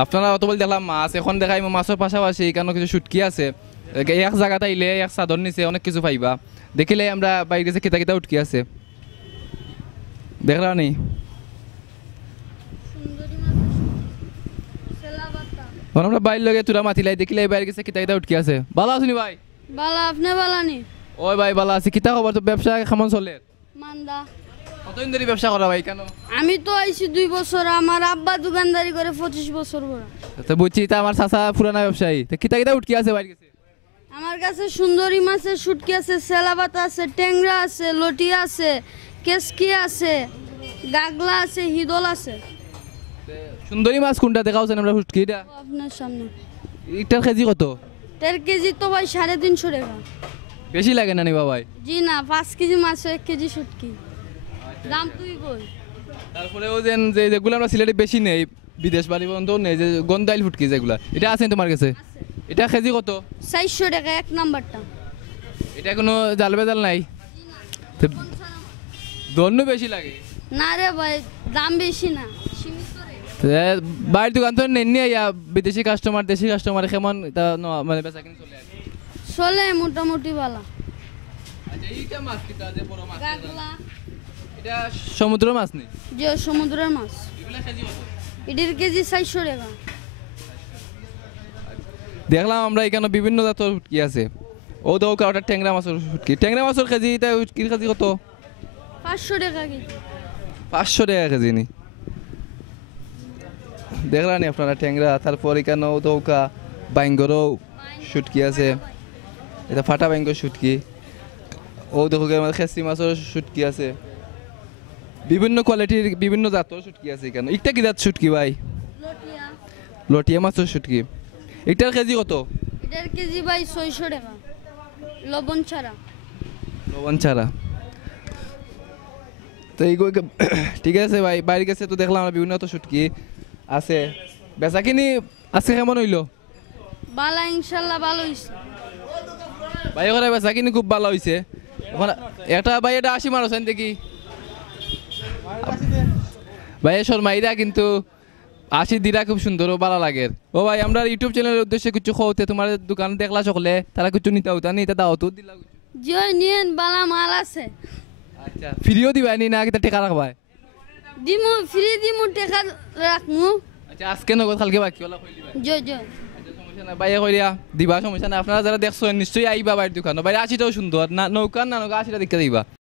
আপনারা অত বলে দেখলাম মাছ, এখন দেখাই মাছের পাশাপাশি এখানে কিছু শুটকি আছে। এক জায়গাতে আইলে এক চাদর নিচে অনেক কিছু পাইবা। দেখিলে আমরা বাইরে গেছে কিতা কিতা উটকি আছে দেখলা নি। আমরা বাইর লগে তুরা মাতিলাই দেখিলে বাইরে গেছে কিতা কিতা উটকি আছে। ভালো আছেন ভাই? ভালো, আপনি ভালো নি? ওই ভাই ভালো আছি। কিতা খবর? তো ব্যবসা কেমন চলে? মান্দা। কতদিন ধরে ব্যবসা করা ভাই? কেন? আমি তো আইছি 2 বছর, আমার আব্বা দোকানদারি করে 25 বছর বড়। তো বুঝছি, তা আমার চাচা পুরানা ব্যবসায়ী। তো কিতা কিতা উটকি আছে বাইরে গেছে? আমার কাছে সুন্দরী মাছের শুটকি আছে, সেলাবাতা আছে, ট্যাংরা আছে, লটিয়া আছে, কেসকি আছে, গাগলা আছে, হিদল আছে। সুন্দরী মাছ কোনটা দেখাওছেন আমরা শুটকিটা? আপনার সামনে। এটার কেজি কত? 1.5 কেজি তো ভাই 350 টাকা। বেশি লাগে না নি ভাই? জি না, 5 কেজি মাছ 1 কেজি শুটকি দাম তুই বল। তারপরে ও যে যেগুলো আমরা সিলেটে বেশি নেই, বিদেশ বাড়ি পর্যন্ত নেই, যে গন্দাইল ফুটকি যেগুলা, এটা আছে তোমার কাছে? এটা কেজি কত? 400 টাকা এক নাম্বারটা। এটা কোনো জাল বেজাল নাই? দন্য বেশি লাগে না রে ভাই, দাম বেশি না, সীমিত রে। বাইরের দোকান তো নেননি, বিদেশি কাস্টমার দেশি কাস্টমার কেমন মানে বেচা কিনে চলে? চলে মোটামুটি ভালো। আচ্ছা, এইটা মাছ কিটা যে বড় মাছ? গাগলা। এটা সমুদ্র মাছ নেই? যে সমুদ্রের মাছ। এগুলা কেজি কত? এটির কেজি 400 টাকা। দেখলাম আমরা এখানে বিভিন্ন জাতের শুটকি আছে। ও দেখো ওটা ট্যাংরা মাছের শুটকি। ট্যাংরা মাছের কেজি, এটা শুটকির কেজি কত? 500 টাকা কেজি। 500 টাকা কেজি নি? দেখলাম নি আপনারা ট্যাংরা। তারপর এখানেও দৌকা বাইঙ্গরও শুটকি আছে। এটা ফাটা বাইঙ্গর শুটকি। ও দেখো খেসি মাছের শুটকি আছে। বিভিন্ন কোয়ালিটির বিভিন্ন জাতের শুটকি আছে এখানে। একটা কি জাত শুটকি ভাই? লটিয়া। লটিয়া মাছের শুটকি। এটার কেজি কত? এটার কেজি ভাই 600 টাকা, লবণ ছাড়া। লবণ ছাড়া। তো এই ঠিক আছে ভাই, বাইরে গেছে তো দেখলাম আমরা বিভিন্ন তো শুটকি আছে। বেচা কিনি আজকে কেমন হইলো? বালা, ইনশাল্লাহ ভালো হইছে ভাই। ওখানে বেচা কিনি খুব ভালো হয়েছে। এখন এটা ভাই, এটা 80 মারছেন দেখি ভাই। শর্মাইরা কিন্তু 80 দিরা খুব সুন্দর ও ভালো লাগে। ও ভাই, আমরা ইউটিউব চ্যানেলের উদ্দেশ্যে কিছু খাওয়াতে তোমার দোকান দেখলা সকলে, তারা কিছু নিতে হতো নি? তা দাও তো দিলা। জয় নিয়েন, বালা মাল আছে। আচ্ছা, ফ্রিও দিবা নি না কিতা টাকা রাখবা? দিমু, ফ্রি দিমু, টাকা রাখমু। আচ্ছা, আজকে নগদ কালকে বাকি হলা কই দিবা? জয় জয়। সমস্যা নাই ভাই, কইরা দিবা, সমস্যা নাই। আপনারা যারা দেখছো নিশ্চয়ই আইবা বাইরের দোকান। ভাই 80টাও সুন্দর না, নৌকা না নৌকা 80টা দেখতে দিবা।